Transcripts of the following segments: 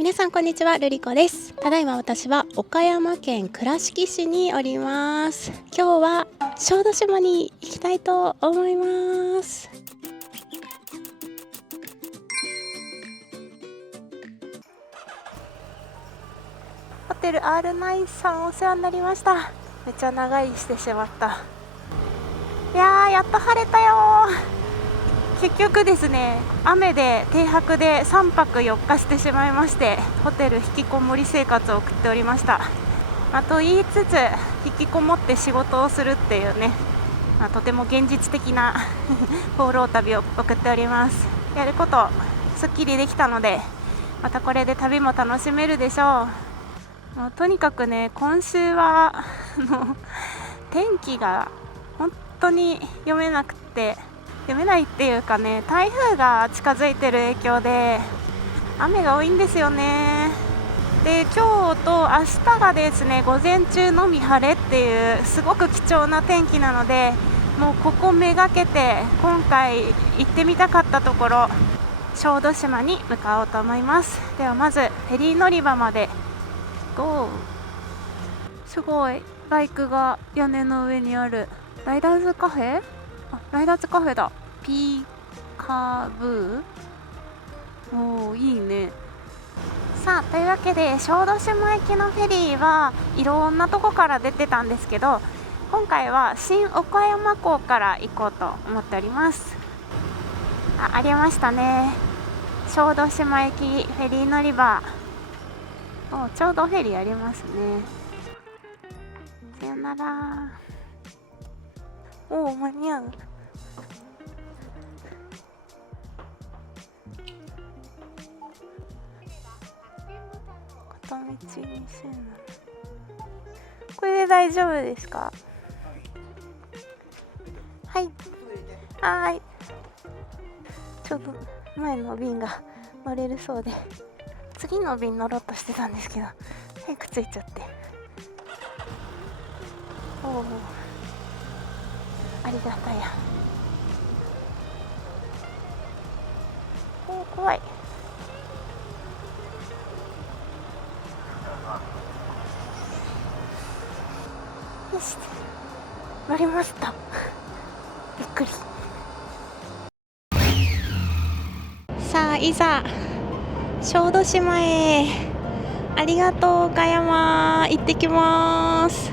皆さんこんにちは、ルリコです。ただいま私は岡山県倉敷市におります。今日は小豆島に行きたいと思います。ホテル R ナインさんお世話になりました。めっちゃ長居してしまった。いやー、やっと晴れたよー。結局ですね、雨で停泊で3泊4日してしまいまして、ホテル引きこもり生活を送っておりました。と言いつつ引きこもって仕事をするっていうね、とても現実的な放浪旅を送っております。やることすっきりできたので、またこれで旅も楽しめるでしょう。もうとにかくね、今週は天気が本当に読めないっていうかね、台風が近づいてる影響で雨が多いんですよね。で、今日と明日がですね、午前中のみ晴れっていうすごく貴重な天気なので、もうここめがけて今回行ってみたかったところ、小豆島に向かおうと思います。ではまずフェリー乗り場までゴー。すごいバイクが屋根の上にある。ライダーズカフェ？ライダーズカフェだ。ピーカブー。おー、いいね。さあ、というわけで小豆島行きのフェリーはいろんなとこから出てたんですけど、今回は新岡山港から行こうと思っております。ありましたね、小豆島行きフェリー乗り場。ちょうどフェリーありますね。さよなら。間に合う。片道2000円。これで大丈夫ですか？はい。はい。ちょうど前の便が乗れるそうで、次の便乗ろうとしてたんですけど、早く着いちゃって。ありがたや。怖い。よし、乗りました。びっくり。さあ、いざ小豆島へ。ありがとう岡山。行ってきます。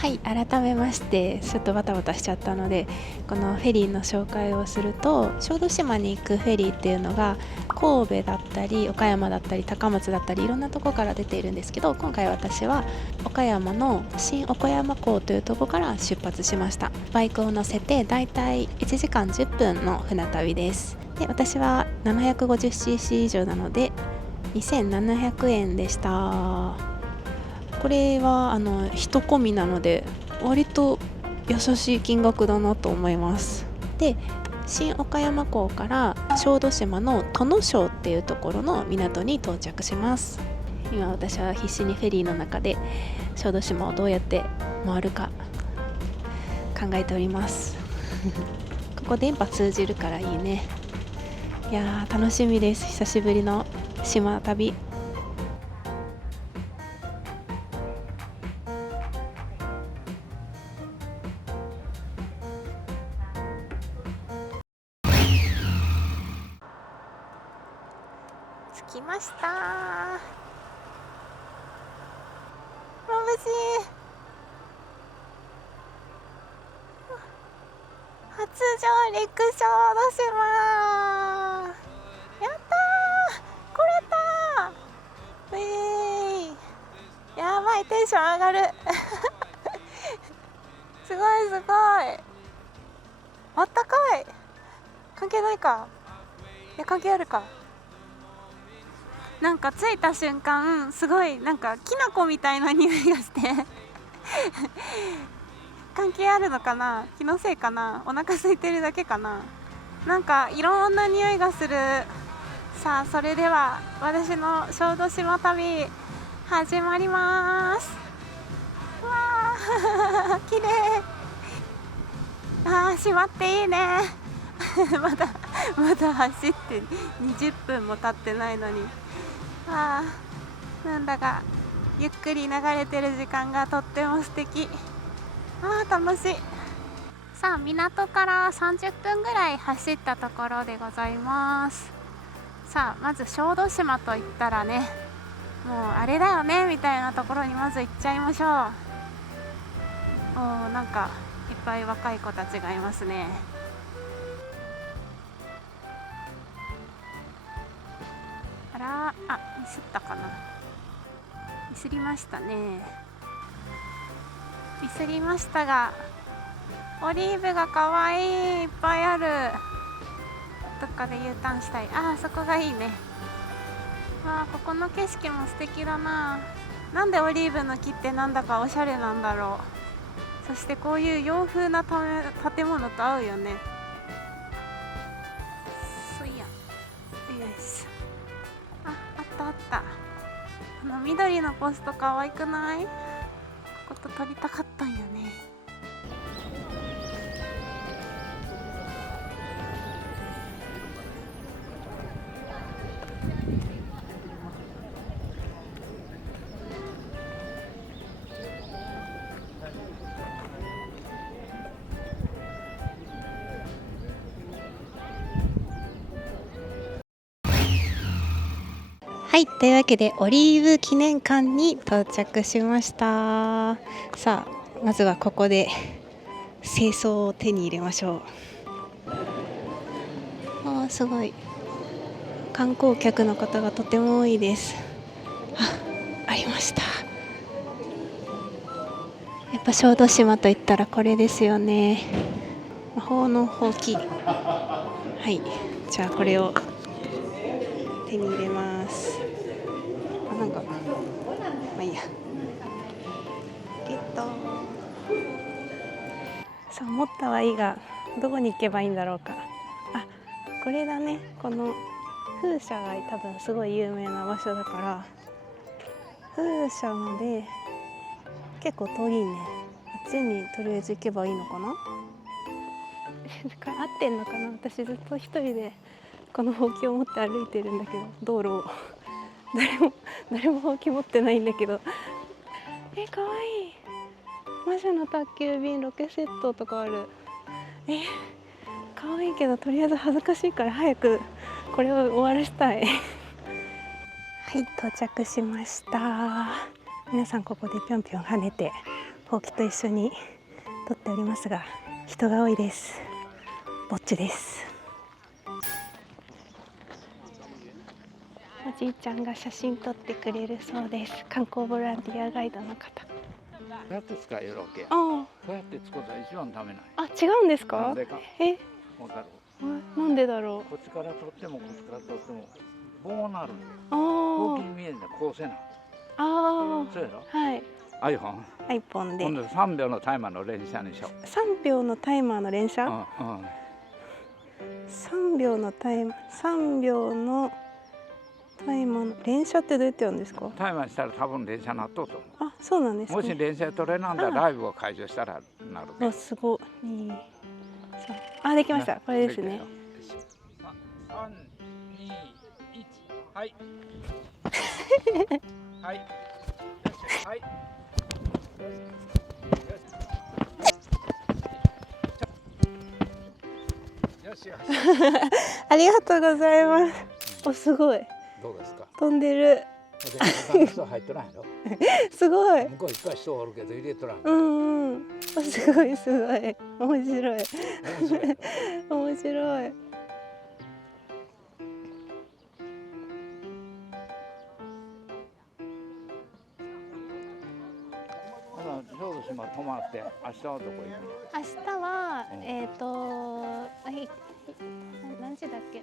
はい、改めましてちょっとバタバタしちゃったので、このフェリーの紹介をすると、小豆島に行くフェリーっていうのが神戸だったり岡山だったり高松だったりいろんなとこから出ているんですけど、今回私は岡山の新岡山港というとこから出発しました。バイクを乗せてだいたい1時間10分の船旅です。で、私は 750cc 以上なので2700円でした。これは人込みなので割と優しい金額だなと思います。で、新岡山港から小豆島の土庄省っていうところの港に到着します。今私は必死にフェリーの中で小豆島をどうやって回るか考えておりますここ電波通じるからいいね。いやー、楽しみです。久しぶりの島旅。着きました。眩しい。初上陸小豆島。やったー、来れたー。やばい、テンション上がるすごいすごい、あったかい。関係ないか。関係あるか。なんか着いた瞬間すごいなんかきな粉みたいな匂いがして関係あるのかな、気のせいかな、お腹空いてるだけかな。なんかいろんな匂いがする。さあそれでは私の小豆島旅始まります。うわー綺麗。あー閉まっていいねまだ走って20分も経ってないのに、あーなんだかゆっくり流れてる時間がとっても素敵。あー楽しい。さあ港から30分ぐらい走ったところでございます。さあまず小豆島といったらね、もうあれだよねみたいなところにまず行っちゃいましょう。なんかいっぱい若い子たちがいますね。あら、ミスったかな、ミスりましたね。ミスりましたが、オリーブがかわいい、いっぱいある。どっかで U ターンしたい。そこがいいね。ここの景色も素敵だな。なんでオリーブの木ってなんだかおしゃれなんだろう。そしてこういう洋風な建物と合うよね。そいや、よし。あったあった。この緑のポスト可愛くない？ここと撮りたかったんよね。はい、というわけでオリーブ記念館に到着しました。さあまずはここで清掃を手に入れましょう。すごい観光客の方がとても多いです。ありました。やっぱ小豆島といったらこれですよね。魔法のほうき。はい、じゃあこれを手に入れます。なんかまあいいや。ゲット。そう思ったはいいが、どこに行けばいいんだろうか。これだね。この風車が多分すごい有名な場所だから、風車まで結構遠いね。あっちにとりあえず行けばいいのかな合ってんのかな。私ずっと一人でこのほうきを持って歩いてるんだけど、道路を誰もほうき持ってないんだけど、かわいい。魔女の宅急便ロケセットとかある。かわいいけど、とりあえず恥ずかしいから早くこれを終わらしたいはい、到着しました。皆さんここでぴょんぴょん跳ねてほうきと一緒に撮っておりますが、人が多いです。ぼっちです。おじいちゃんが写真撮ってくれるそうです。観光ボランティアガイドの方。こうやって使えるわけや。こうやって使うと一番ダメない。違うんですか？なんでか。なんでだろう。こっちから撮ってもこっちから撮っても棒なるんで。ほうきに見えるんだ。こうせな。そうやろ。はい。iPhone で。今度3秒のタイマーの連射にしよう。3秒のタイマーの連射？3秒のタイマーの連射ってどうやってやるんですか？タイマーしたら多分連射なっとうと思う。そうなんですね。もし連射取れなんだらライブを解除したらなる。すごい。できました。これですね。3、2、1、はい。はい。はい。よしよし。ありがとうございます。すごい。どうですか？飛んでる。人入ってないの？すごい。向こういっぱい人おるけど入れとらん。すごいすごい。面白い。面白い。小豆島泊まって明日はどこ行くの？明日は何時だっけ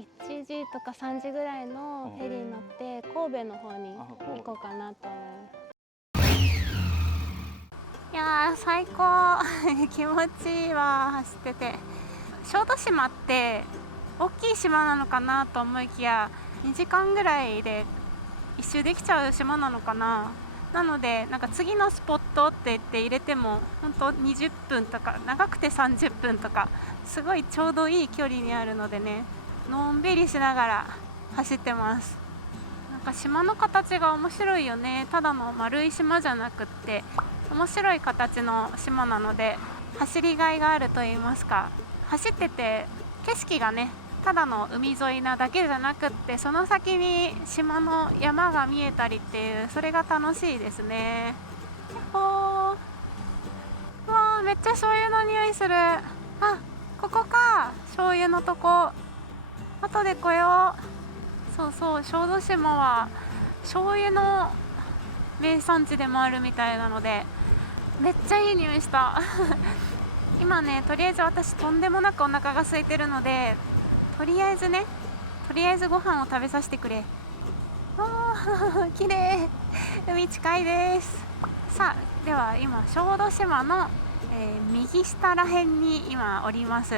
？1時とか3時ぐらいのフェリー乗って神戸の方に行こうかなと思います。いやー最高気持ちいいわ、走ってて。小豆島って大きい島なのかなと思いきや2時間ぐらいで一周できちゃう島なのかな。なのでなんか次のスポットって言って入れても本当20分とか長くて30分とかすごいちょうどいい距離にあるのでね、のんびりしながら走ってます。なんか島の形が面白いよね。ただの丸い島じゃなくって面白い形の島なので走りがいがあると言いますか、走ってて景色がねただの海沿いなだけじゃなくってその先に島の山が見えたりっていう、それが楽しいですね。ほー、うわーめっちゃ醤油の匂いする。あ、ここか、醤油のとこ。後で来よう。そうそう、小豆島は醤油の名産地でもあるみたいなのでめっちゃいい匂いした今ね、とりあえず私とんでもなくお腹が空いてるので、とりあえずご飯を食べさせてくれ。あー綺麗、海近いです。さあでは今小豆島の、右下らへんに今おります。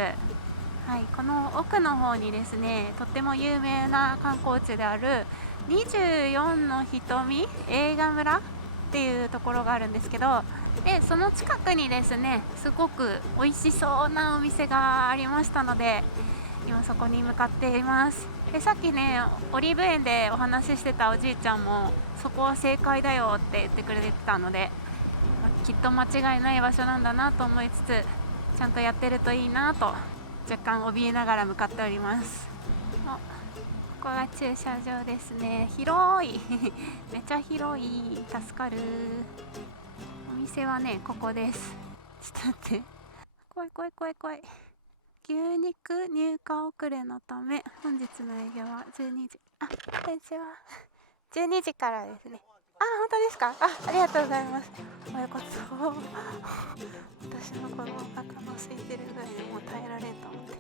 はい、この奥の方にですね、とっても有名な観光地である24の瞳映画村っていうところがあるんですけど、でその近くにですねすごく美味しそうなお店がありましたので今そこに向かっています。でさっきねオリーブ園でお話ししてたおじいちゃんもそこは正解だよって言ってくれてたので、きっと間違いない場所なんだなと思いつつちゃんとやってるといいなと若干怯えながら向かっております。ここが駐車場ですね。広いめっちゃ広い、助かる。お店はねここです。ちょっと待って、怖い怖い怖い怖い。牛肉入荷遅れのため本日の営業は12時。あ、こんにちは。12時からですね。あ、本当ですか。ありがとうございます。よかった。私のこのお腹の空いてるぐらいでもう耐えられんと思って。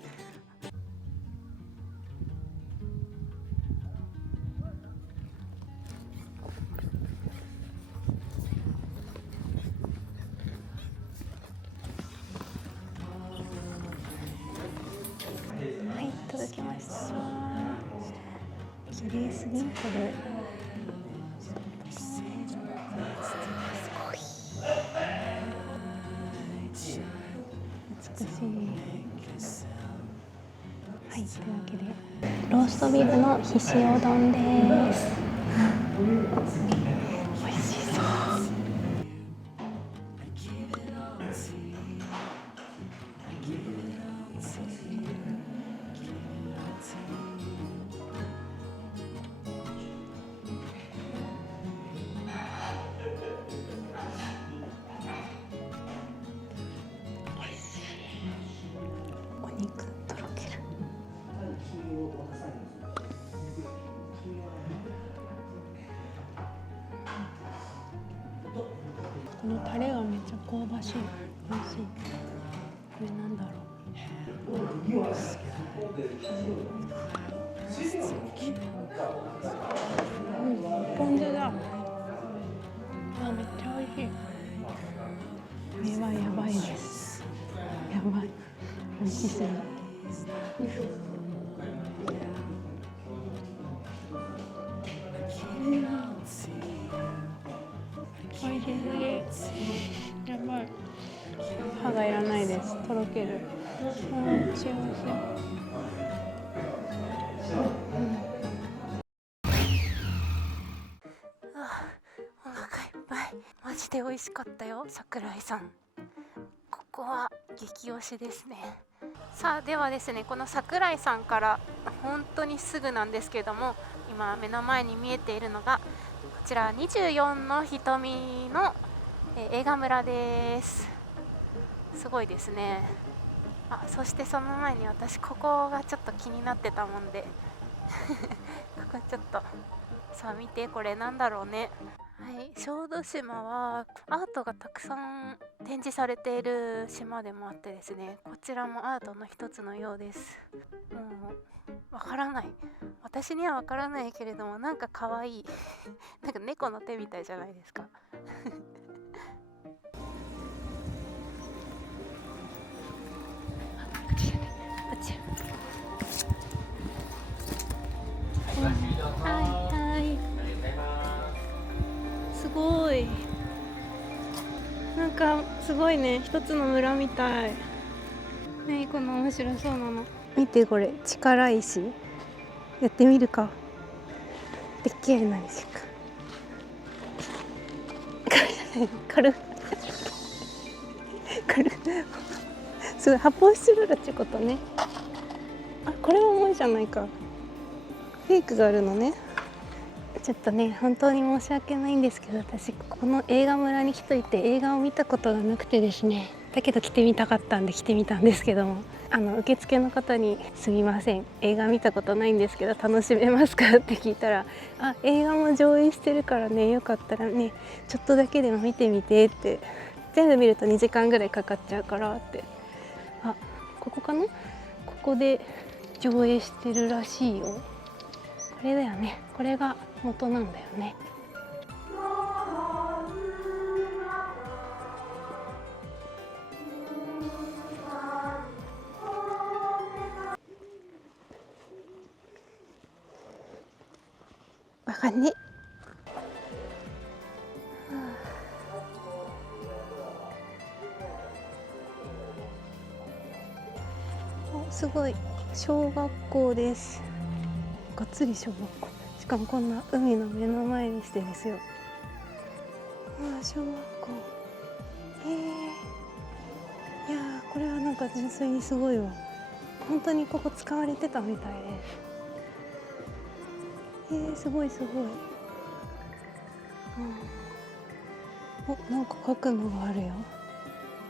はい、届きました。綺麗すぎんこれ。美しい。はい、というわけでローストビーフのひしお丼です。美味しそう。お肉とろける。このタレがめっちゃ香ばしい。美味しい。これなんだろう。ポン酢だ。めっちゃ美味しい。これはやばいです。やばい。美味しすぎ。美味しすぎ。やばい。歯がいらないです。とろける。幸せ。お腹いっぱい。マジで美味しかったよ、桜井さん。ここは激推しですね。さあではですね、この桜井さんから本当にすぐなんですけれども、今目の前に見えているのがこちら24の瞳の映画村です。すごいですね。そしてその前に私ここがちょっと気になってたもんでここちょっとさあ見て、これなんだろうね。はい、小豆島はアートがたくさん展示されている島でもあってですね、こちらもアートの一つのようです。もうわからない。私にはわからないけれども、なんか可愛いなんか猫の手みたいじゃないですかはいはい、すごい、なんかすごいね、一つの村みたいね。この面白そうなの見て、これ力石やってみるか。でっけえな石か軽すごい発泡スチロールってことね。あ、これも重いじゃないか。フェイクがあるのね。ちょっとね、本当に申し訳ないんですけど、私この映画村に来といて映画を見たことがなくてですね、だけど来てみたかったんで来てみたんですけども、受付の方にすみません、映画見たことないんですけど楽しめますかって聞いたら、あ、映画も上映してるからね、よかったらねちょっとだけでも見てみてって、全部見ると2時間ぐらいかかっちゃうからって。あ、ここかな、ここで上映してるらしいよ。これだよね、これが元なんだよね。わかんね。お、すごい小学校です。がっつり小学校、しかもこんな海の目の前にしてですよ。小学校、いやー、これはなんか純粋にすごいわ。本当にここ使われてたみたいです。すごいすごい。お、なんか書くのがあるよ。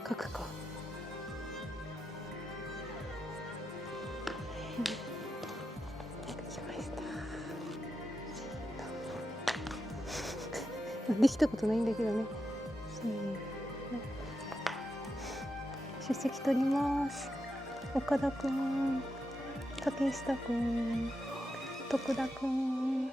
書くかできたことないんだけどね。出席取ります。岡田くん、竹下くん、徳田くん。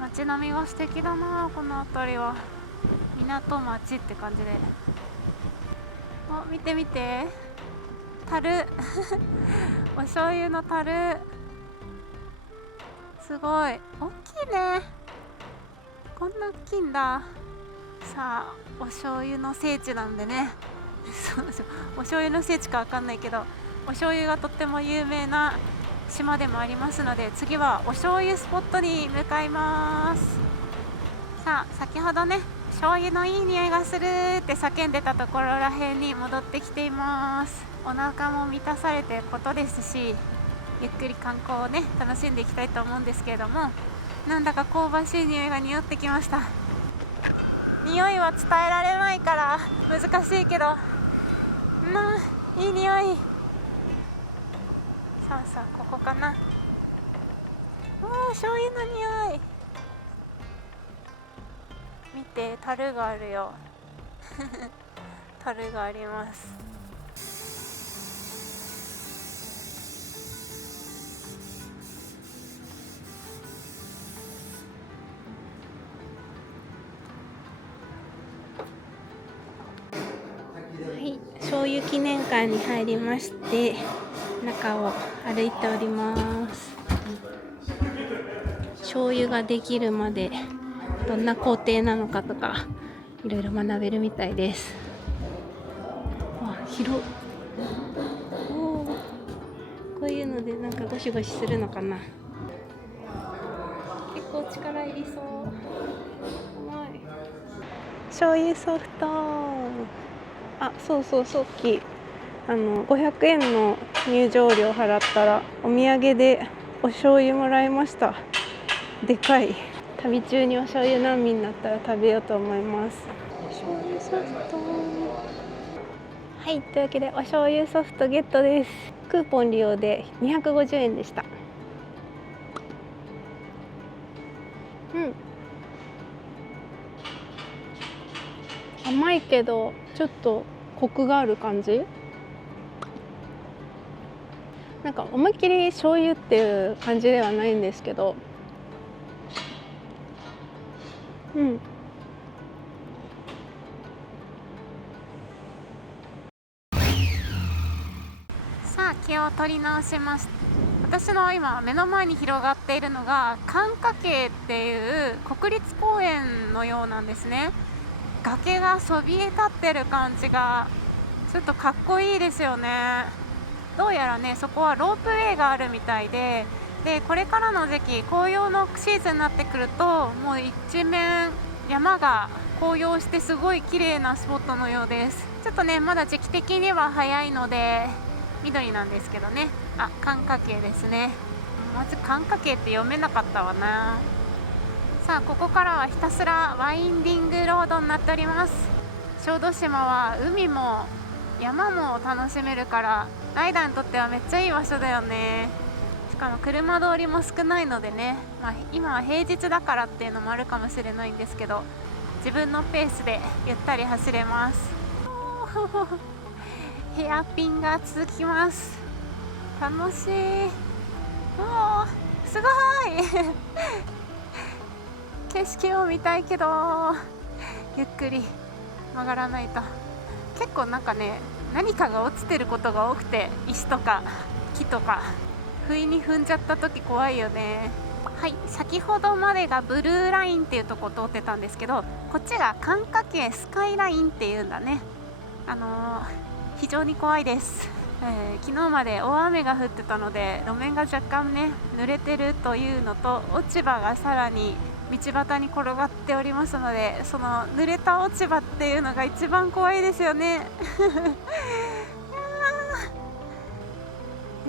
街並みが素敵だな、この辺りは。港町って感じで。あ、見て見て、樽お醤油の樽、すごい大きいね。こんな大きいんだ。さあ、お醤油の聖地なんでねそうそう、お醤油の聖地かわかんないけど、お醤油がとっても有名な島でもありますので、次はお醤油スポットに向かいます。さあ、先ほどね、醤油のいい匂いがするって叫んでたところらへんに戻ってきています。お腹も満たされていることですし、ゆっくり観光をね楽しんでいきたいと思うんですけれども、なんだか香ばしい匂いが匂ってきました。匂いは伝えられないから難しいけど、いい匂い。さあさあ、ここかな。醤油の匂い。見て、樽があるよ樽があります。はい、醤油記念館に入りまして、中を歩いております。醤油ができるまでどんな工程なのかとかいろいろ学べるみたいです。広っ。こういうのでなんかゴシゴシするのかな。結構力いりそう。醤油ソフト。あ、そうそう、さっき500円の入場料払ったらお土産でお醤油もらいました。でかい。旅中にお醤油難民になったら食べようと思います。お醤油ソフト。はい、というわけでお醤油ソフトゲットです。クーポン利用で250円でした。甘いけどちょっとコクがある感じ。なんか思いっきり醤油っていう感じではないんですけど、さあ気を取り直します。私の今目の前に広がっているのが寒霞渓っていう国立公園のようなんですね。崖がそびえ立ってる感じがちょっとかっこいいですよね。どうやらね、そこはロープウェイがあるみたいで、これからの時期、紅葉のシーズンになってくると、もう一面山が紅葉してすごい綺麗なスポットのようです。ちょっとね、まだ時期的には早いので緑なんですけどね。あ、寒霞渓ですね。まず寒霞渓って読めなかったわな。さあ、ここからはひたすらワインディングロードになっております。小豆島は海も山も楽しめるからライダーにとってはめっちゃいい場所だよね。しかも車通りも少ないのでね、今は平日だからっていうのもあるかもしれないんですけど、自分のペースでゆったり走れます。ヘアピンが続きます。楽しい。おー、すごい景色を見たいけどゆっくり曲がらないと。結構なんかね、何かが落ちてることが多くて、石とか木とか不意に踏んじゃった時怖いよね。はい、先ほどまでがブルーラインっていうとこ通ってたんですけど、こっちが寒霞渓スカイラインっていうんだね。非常に怖いです。昨日まで大雨が降ってたので路面が若干ね濡れてるというのと、落ち葉がさらに道端に転がっておりますので、その濡れた落ち葉っていうのが一番怖いですよねよ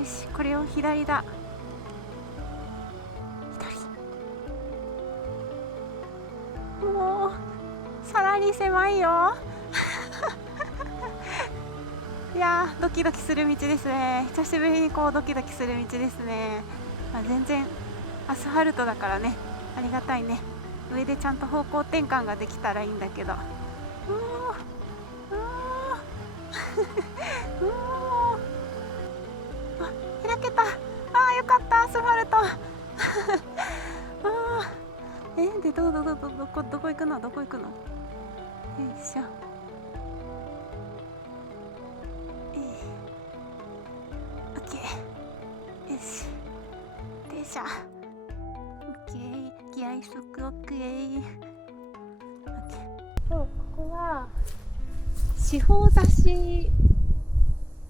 し、これを左だ。左、もうさらに狭いよいやー、ドキドキする道ですね。久しぶりにこうドキドキする道ですね。全然アスファルトだからね、ありがたいね。上でちゃんと方向転換ができたらいいんだけど。開けた。よかった、アスファルトでどこ行くの。よいしょ。オッケー。よし。停車。オッケー。気合い速オッケー。そう、ここは四方差し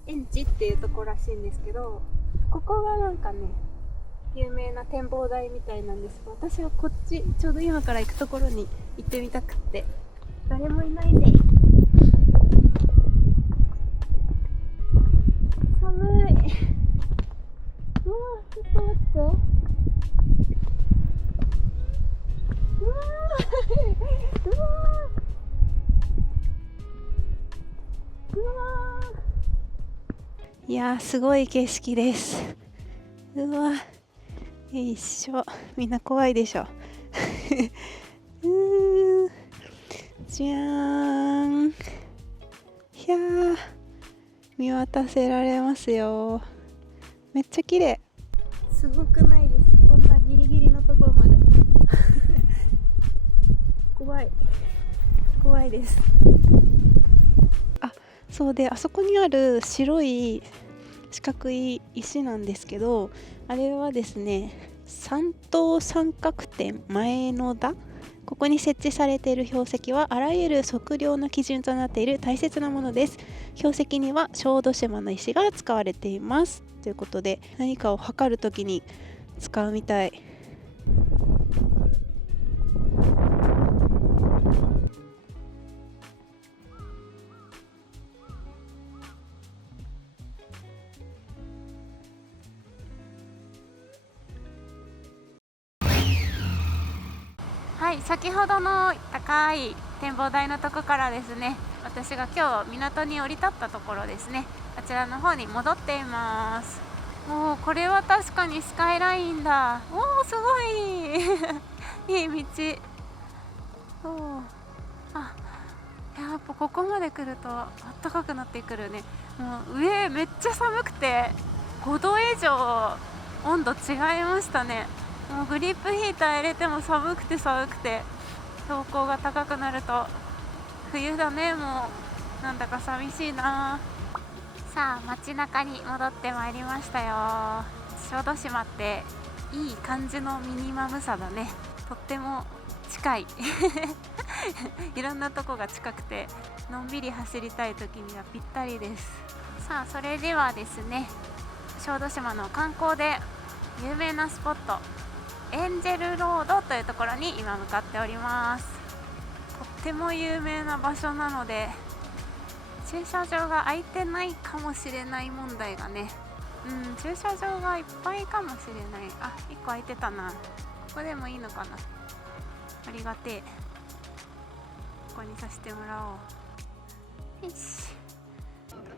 園地っていうところらしいんですけど、ここがなんかね有名な展望台みたいなんですが、私はこっちちょうど今から行くところに行ってみたくって。誰もいないぜ。寒い。ちょっと待って。いやー、すごい景色です。うわ、よいしょ。みんな怖いでしょじゃーん。ひゃー、見渡せられますよ。めっちゃ綺麗。すごくないですか、こんなギリギリのところまで怖いです。そうで、あそこにある白い四角い石なんですけど、あれはですね、三等三角点前の田、ここに設置されている標識はあらゆる測量の基準となっている大切なものです。標識には小豆島の石が使われていますということで、何かを測るときに使うみたい。はい、先ほどの高い展望台のとこからですね、私が今日港に降り立ったところですね、あちらの方に戻っています。おー、これは確かにスカイラインだ。おー、すごいいい道。おー、あ、やっぱここまで来ると暖かくなってくるね。もう上めっちゃ寒くて5度以上温度違いましたね。もうグリップヒーター入れても寒くて標高が高くなると冬だね。もうなんだか寂しいな。さあ街中に戻ってまいりましたよ。小豆島っていい感じのミニマムさだね。とっても近いいろんなとこが近くてのんびり走りたい時にはぴったりです。さあそれではですね、小豆島の観光で有名なスポットエンジェルロードというところに今向かっております。とっても有名な場所なので駐車場が空いてないかもしれない問題がね、駐車場がいっぱいかもしれない。あ、1個空いてたな。ここでもいいのかな。ありがてえ。ここにさせてもらおう。よし。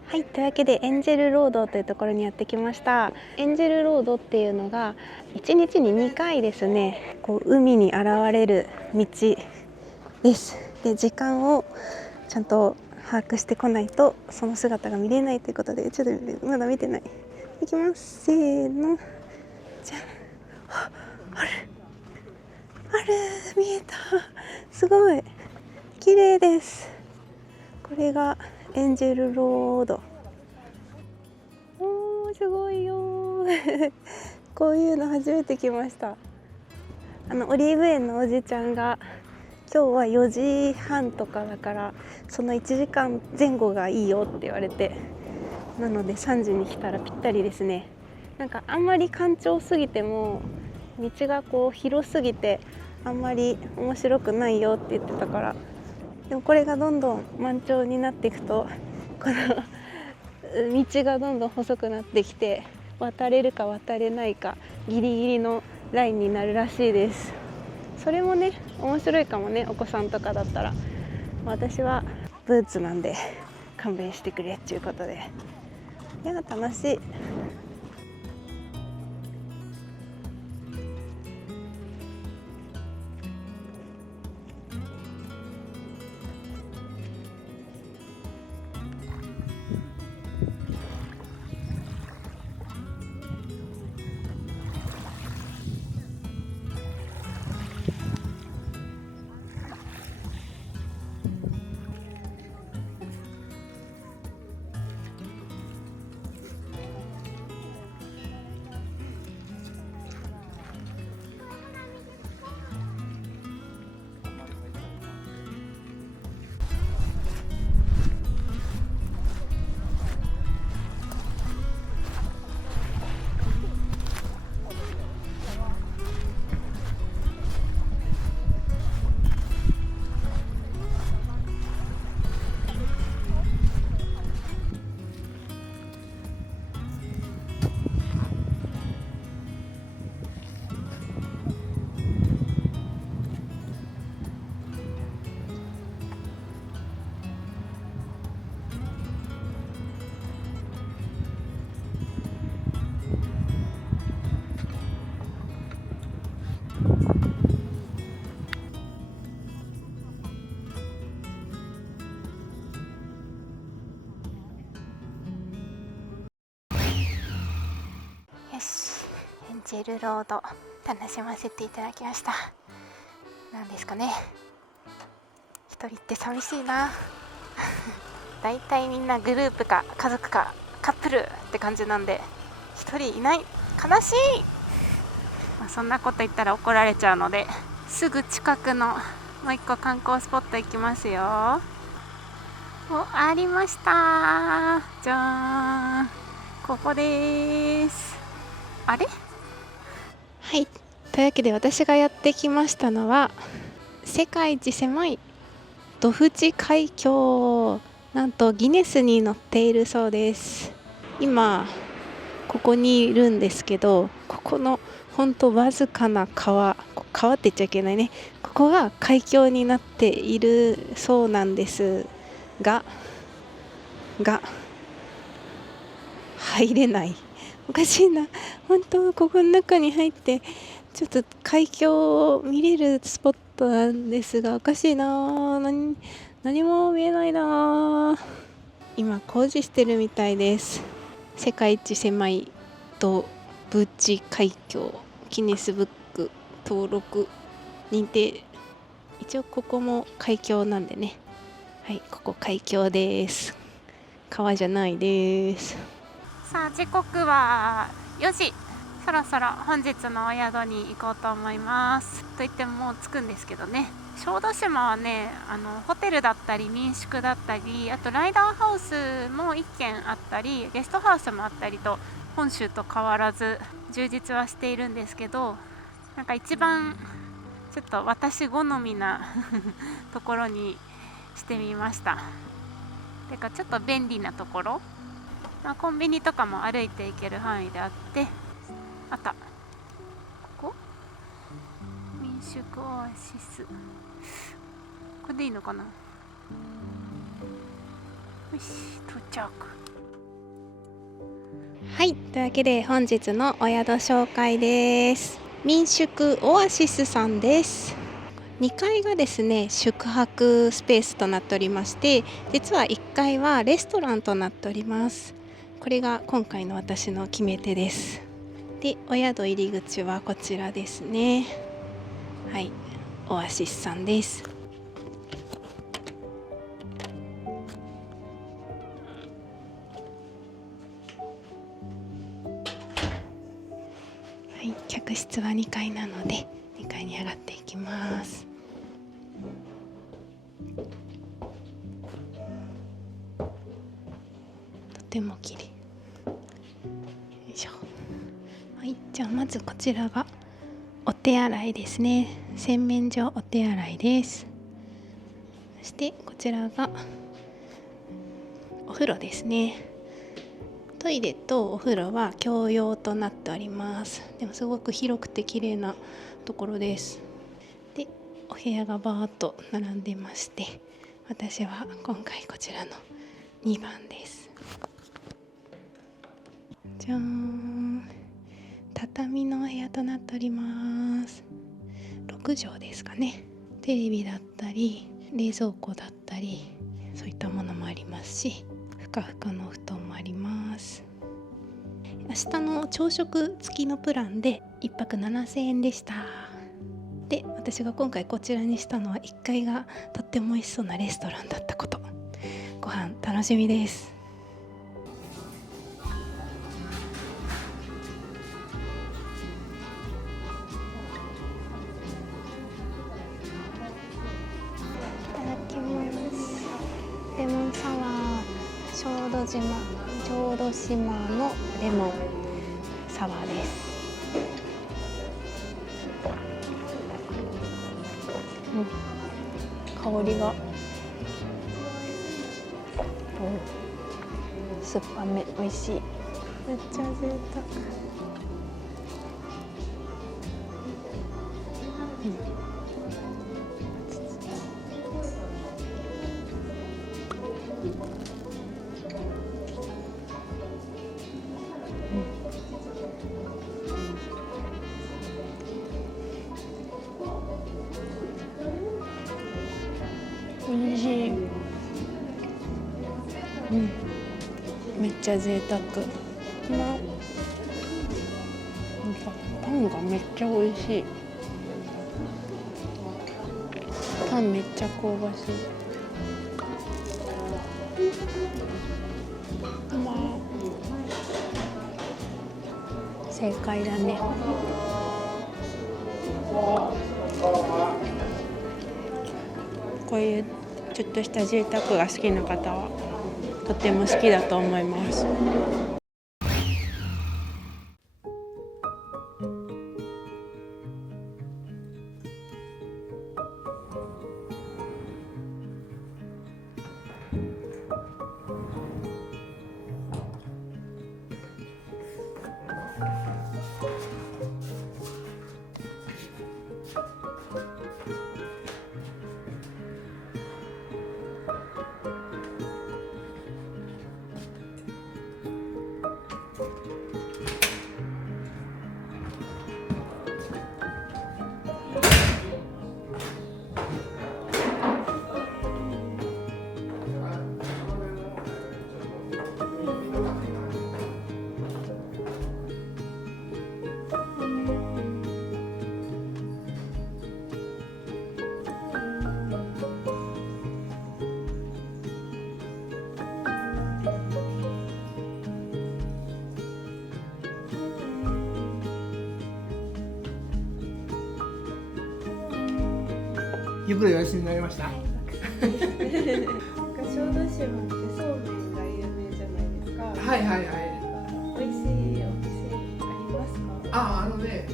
はい、というわけでエンジェルロードというところにやってきました。エンジェルロードっていうのが1日に2回ですね、こう海に現れる道です。で、時間をちゃんと把握してこないとその姿が見れないということで、ちょっとまだ見てない。いきます、せーの。じゃあ、ある見えた。すごい綺麗です。これがエンジェルロード。おー、すごいよこういうの初めて来ました。オリーブ園のおじちゃんが今日は4時半とかだからその1時間前後がいいよって言われて、なので3時に来たらぴったりですね。なんかあんまり干潮すぎても道がこう広すぎてあんまり面白くないよって言ってたから、でもこれがどんどん満潮になっていくとこの道がどんどん細くなってきて渡れるか渡れないかギリギリのラインになるらしいです。それもね面白いかもね、お子さんとかだったら。私はブーツなんで勘弁してくれっていうことで、いや楽しい。エンジェルロード楽しませていただきました。なんですかね、一人って寂しいなだいたいみんなグループか家族かカップルって感じなんで一人いない、悲しい。そんなこと言ったら怒られちゃうので、すぐ近くのもう一個観光スポット行きますよ。お、ありました。じゃーん、ここです。あれ、はい、というわけで私がやってきましたのは世界一狭いドフチ海峡、なんとギネスに載っているそうです。今ここにいるんですけど、ここのほんとわずかな川、こ川って言っちゃいけないね。ここが海峡になっているそうなんですが入れない。おかしいな。本当ここの中に入ってちょっと海峡を見れるスポットなんですが、おかしいな。何も見えないな。今工事してるみたいです。世界一狭いとブチ海峡ギネスブック登録認定。一応ここも海峡なんでね。はい、ここ海峡です。川じゃないです。さあ時刻は4時。そろそろ本日のお宿に行こうと思います。といってももう着くんですけどね。小豆島はね、ホテルだったり民宿だったり、あとライダーハウスも1軒あったり、ゲストハウスもあったりと、本州と変わらず充実はしているんですけど、なんか一番ちょっと私好みなところにしてみました。てかちょっと便利なところ、コンビニとかも歩いて行ける範囲であって、あった、ここ民宿オアシス、これでいいのかな。よし、到着。はい、というわけで本日のお宿紹介です。民宿オアシスさんです。2階がですね宿泊スペースとなっておりまして、実は1階はレストランとなっております。これが今回の私の決め手です。で、お宿入り口はこちらですね。はい、オアシスさんです。はい、客室は2階なので2階に上がっていきます。とても綺麗。よいしょ。はい、じゃあまずこちらがお手洗いですね。洗面所お手洗いです。そしてこちらがお風呂ですね。トイレとお風呂は共用となっております。でもすごく広くて綺麗なところです。で、お部屋がバーっと並んでまして、私は今回こちらの2番です。じゃーん、畳のお部屋となっております。6畳ですかね。テレビだったり冷蔵庫だったりそういったものもありますし、ふかふかのお布団もあります。明日の朝食付きのプランで1泊7000円でした。で、私が今回こちらにしたのは1階がとっても美味しそうなレストランだったこと。ご飯楽しみです。いただきます。レモンサワー、小豆島のレモンサワーです。香りが、酸っぱめ、美味しい。めっちゃ贅沢。美味しい。めっちゃ贅沢。パンがめっちゃ美味しい。パンめっちゃ香ばしい。正解だね。こういうちょっとした贅沢が好きな方はとても好きだと思います。ゆっくりお休みになりました。小豆島ってそうめんが有名じゃないですか。はいはいはい。美味しいお店ありますか？あのね。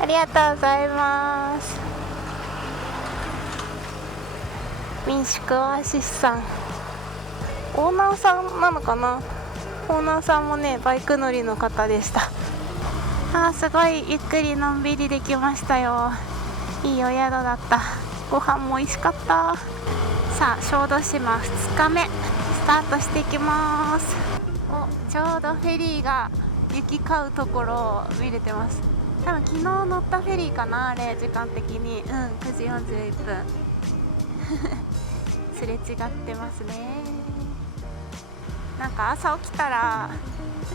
ありがとうございます。民宿オアシスさん、オーナーさんなのかな。オーナーさんもねバイク乗りの方でした。すごいゆっくりのんびりできましたよ。いいお宿だった。ご飯も美味しかった。さあ小豆島2日目スタートしていきます。ちょうどフェリーが行き交うところを見れてます。多分昨日乗ったフェリーかな、あれ時間的に。9時41分すれ違ってますね。なんか朝起きたら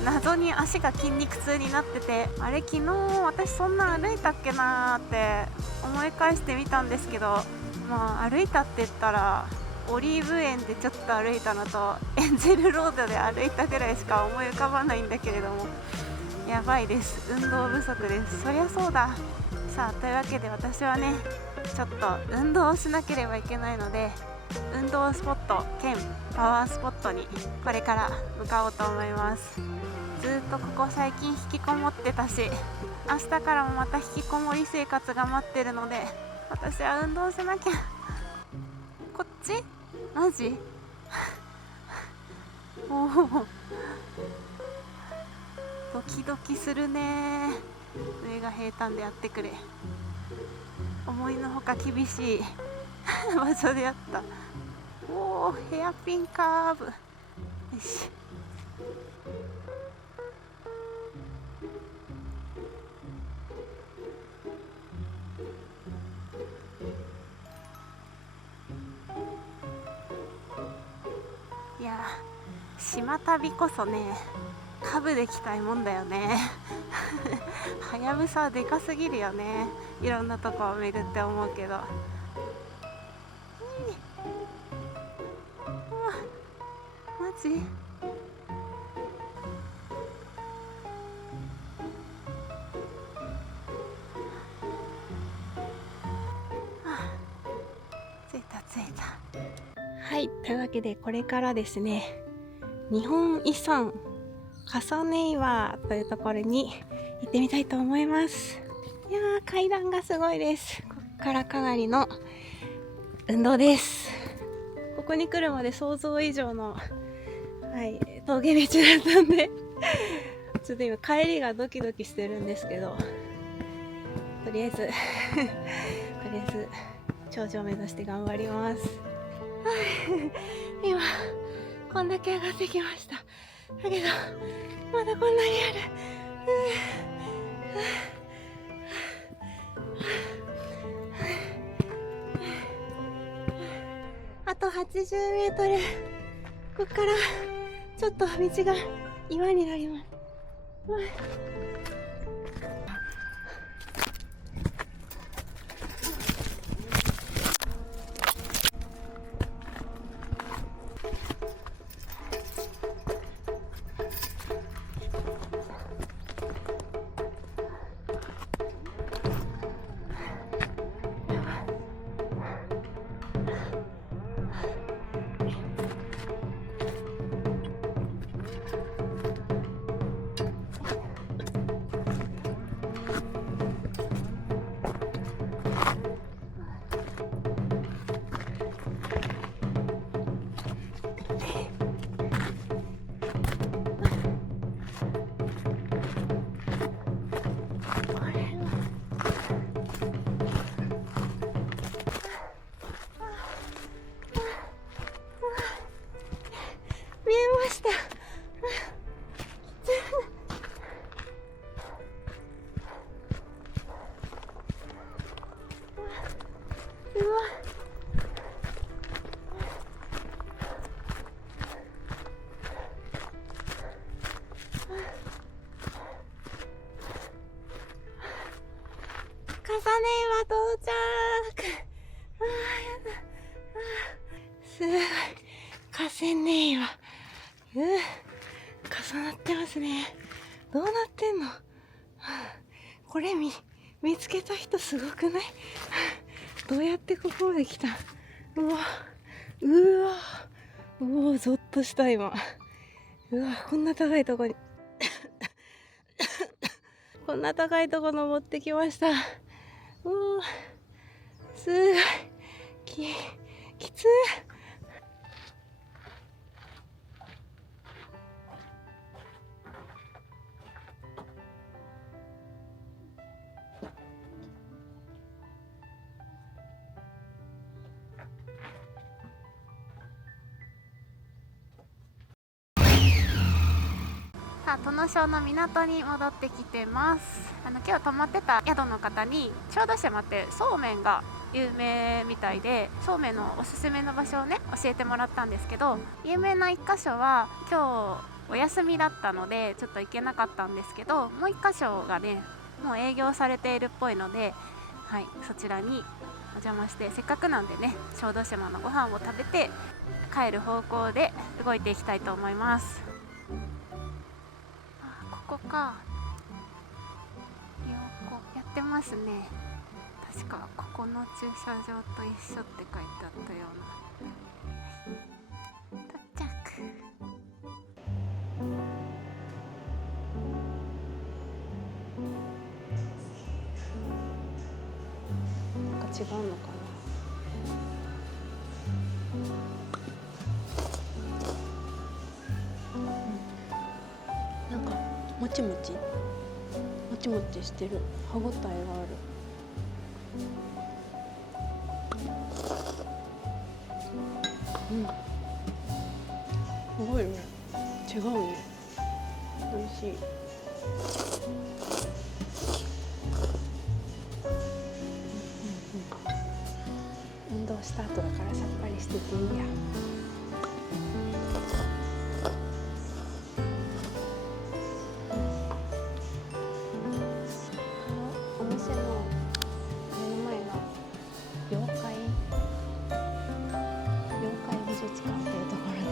謎に足が筋肉痛になってて、あれ昨日私そんな歩いたっけなーって思い返してみたんですけど、まあ歩いたって言ったらオリーブ園でちょっと歩いたのとエンジェルロードで歩いたぐらいしか思い浮かばないんだけれども、やばいです。運動不足です。そりゃそうだ。さあというわけで私はねちょっと運動をしなければいけないので、運動スポット兼パワースポットにこれから向かおうと思います。ずっとここ最近引きこもってたし、明日からもまた引きこもり生活が待ってるので、私は運動しなきゃ。こっちマジおおドキドキするね。上が平坦でやってくれ。思いのほか厳しい場所でやった。おおヘアピンカーブ。よし。いや島旅こそねカブできたいもんだよねはやぶさはでかすぎるよね。いろんなとこを巡って思うけど、マジ着いた着いた。はい、というわけでこれからですね、日本遺産笠根岩というところに行ってみたいと思います。いやー階段がすごいです。ここからかなりの運動です。ここに来るまで想像以上の、峠道だったんでちょっと今帰りがドキドキしてるんですけど、とりあえず頂上目指して頑張ります今こんだけ上がってきました。だけどまだこんなにある。あと80メートル。ここからちょっと道が岩になります。到着。やだ。すごい。河川ネイは重なってますね。どうなってんの？これ見つけた人すごくない？どうやってここまで来た？うわゾッとした今。うわ、こんな高いとこにこんな高いとこ登ってきました。うわ、すごいきつい。さあ、土庄の港に戻ってきてます。今日泊まってた宿の方に、小豆島ってそうめんが有名みたいで、そうめんのおすすめの場所をね教えてもらったんですけど、有名な1箇所は今日お休みだったのでちょっと行けなかったんですけど、もう1箇所がねもう営業されているっぽいので、はい、そちらにお邪魔して、せっかくなんでね小豆島のご飯を食べて帰る方向で動いていきたいと思います。ここか。やってますね。確かここの駐車場と一緒って書いてあったような。到着。なんか違うのかな。なんかもちもちしてる。歯ごたえがある。すごいね。違うね。美味しい。運動した後だからさっぱりしてていいや。お店の目の前が妖怪美術館っていうところで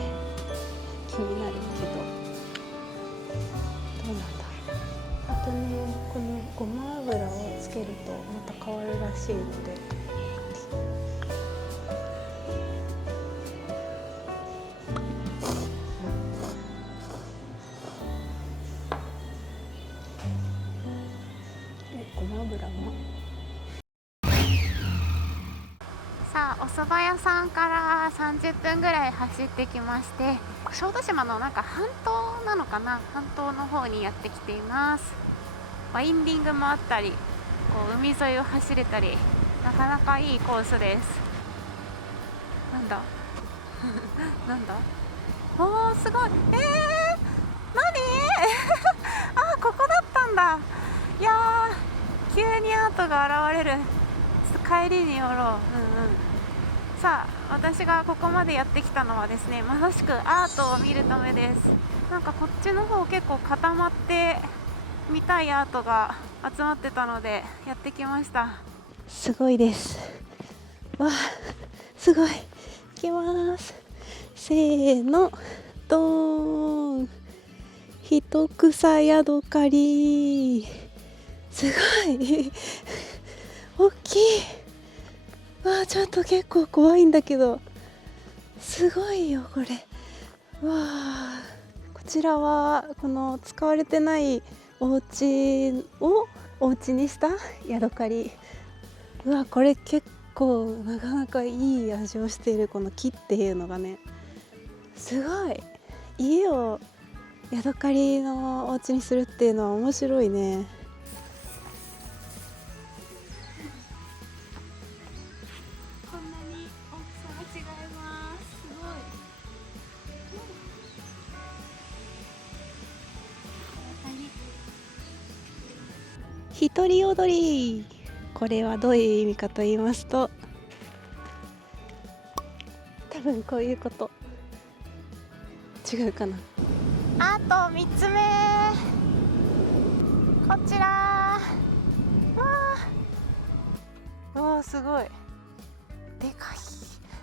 気になるけど、どうなんだろう。あとね、このごま油をつけるとまた変わるらしいので、ごま油も。さあ、お蕎麦屋さんから30分ぐらい走ってきまして、小豆島のなんか半島なのかな、半島の方にやってきています。ワインディングもあったり、こう海沿いを走れたり、なかなかいいコースです。なんだなんだ、おーすごい。何あ、ここだったんだ。いやー、急にアートが現れる。ちょっと帰りに寄ろう。さあ、私がここまでやってきたのはですね、まさしくアートを見るためです。なんかこっちの方結構固まって見たいアートが集まってたのでやってきました。すごいです。わあ、すごい。いきます。せーの、ドーン。一草ヤドカリ。すごい大きい。わあ、ちょっと結構怖いんだけど、すごいよこれ。わあ、こちらはこの使われてないお家をお家にしたヤドカリ。うわ、これ結構なかなかいい味をしている。この木っていうのがね、すごい。家をヤドカリのお家にするっていうのは面白いね。こんなに大きさが違います。すごい。一人踊り。これはどういう意味かと言いますと、多分こういうこと。違うかな。あと3つ目、こちら。わすごいでかい。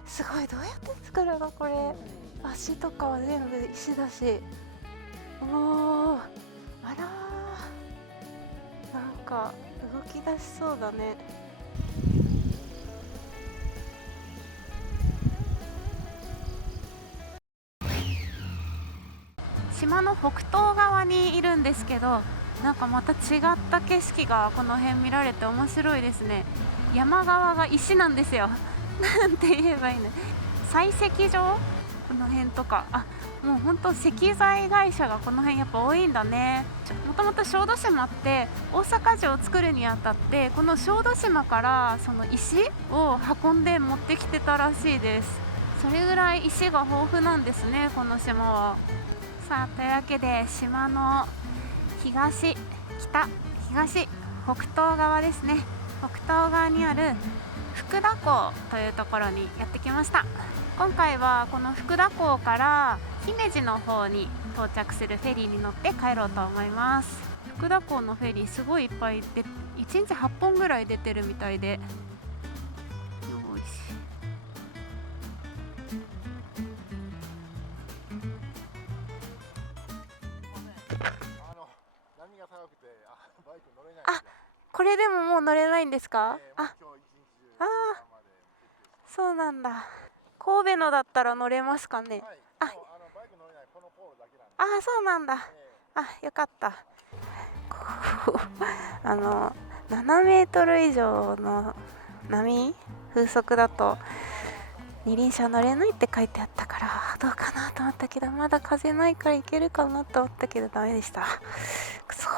すごい、どうやって作るのこれ。足とかは全部石だし。おお、あらー、なんか動き出しそうだね。島の北東側にいるんですけど、なんかまた違った景色がこの辺見られて面白いですね。山側が石なんですよ。なんて言えばいいの。採石場、この辺とか、もう本当石材会社がこの辺やっぱ多いんだね。もともと小豆島って大阪城を作るにあたって、この小豆島からその石を運んで持ってきてたらしいです。それぐらい石が豊富なんですね、この島は。さあ、というわけで島の東、北、東、北東側ですね。北東側にある福田港というところにやってきました。今回はこの福田港から姫路の方に到着するフェリーに乗って帰ろうと思います。福田港のフェリーすごいいっぱいで、1日8本ぐらい出てるみたいで、よーし。波が高くてバイク乗れない。これでももう乗れないんですか？そうなんだ。神戸のだったら乗れますかね？バイク乗れない、このポールだけなんで。そうなんだ。よかった。7メートル以上の波、風速だと二輪車乗れないって書いてあったから、どうかなと思ったけど、まだ風ないからいけるかなと思ったけどダメでした。くそー。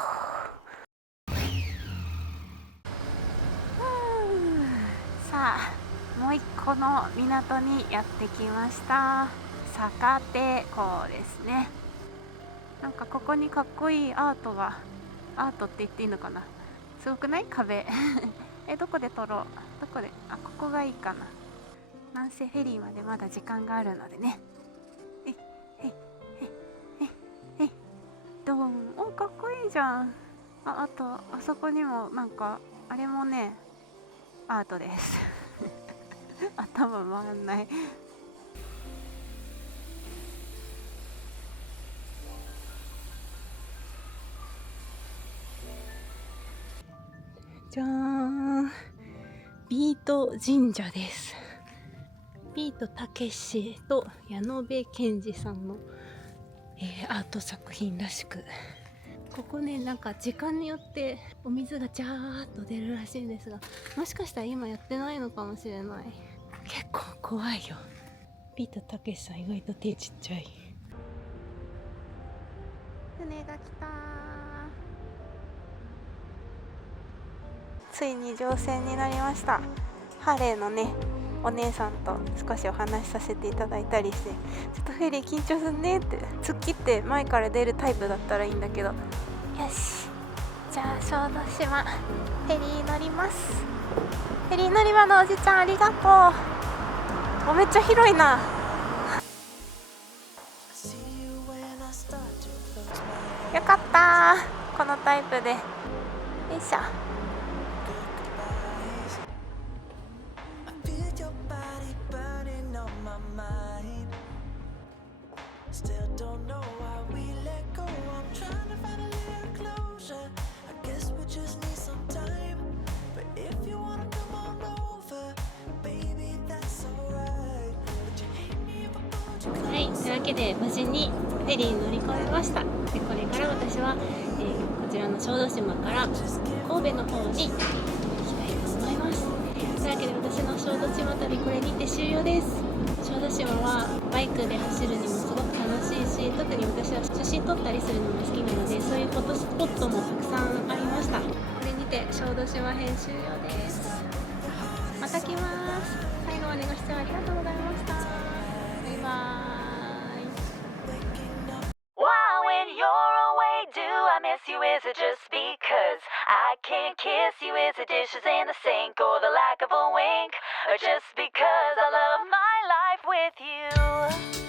さあ、もう一個の港にやってきました。坂手港ですね。なんかここにかっこいいアートが、アートって言っていいのかな、すごくない？壁どこで撮ろう？どこで、ここがいいかな。なんせフェリーまでまだ時間があるのでね。ドーン。かっこいいじゃん。あとあそこにもなんかあれもね、アートです頭回んない。じゃーん、ビート神社です。ビートたけしと矢野部健二さんの、アート作品らしく、ここね、なんか時間によってお水がジャーっと出るらしいんですが、もしかしたら今やってないのかもしれない。結構怖いよ。ビートたけしさん意外と手ちっちゃい。船が来た。ついに乗船になりました。ハレーのね、お姉さんと少しお話しさせていただいたりして、ちょっとフェリー緊張すんねって、突っ切って前から出るタイプだったらいいんだけど、よし、じゃあ小豆島フェリー乗ります。フェリー乗り場のおじちゃんありがとう。めっちゃ広いな。よかったー、このタイプで。よいしょ。はい、というわけで無事にフェリーに乗り込みました。でこれから私は、こちらの小豆島から神戸の方に行きたいと思います。というわけで私の小豆島旅これにて終了です。小豆島はバイクで走るにもすごく楽しいし、特に私は写真撮ったりするのも好きなので、そういうフォトスポットもたくさんありました。これにて小豆島編終了です。また来ます。最後までご視聴ありがとうございました。バイバーイ。Why when you're away do I miss you? Is it just because I can't kiss you? Is it dishes in the sink or the lack of a wink? Or just because I love my life with you?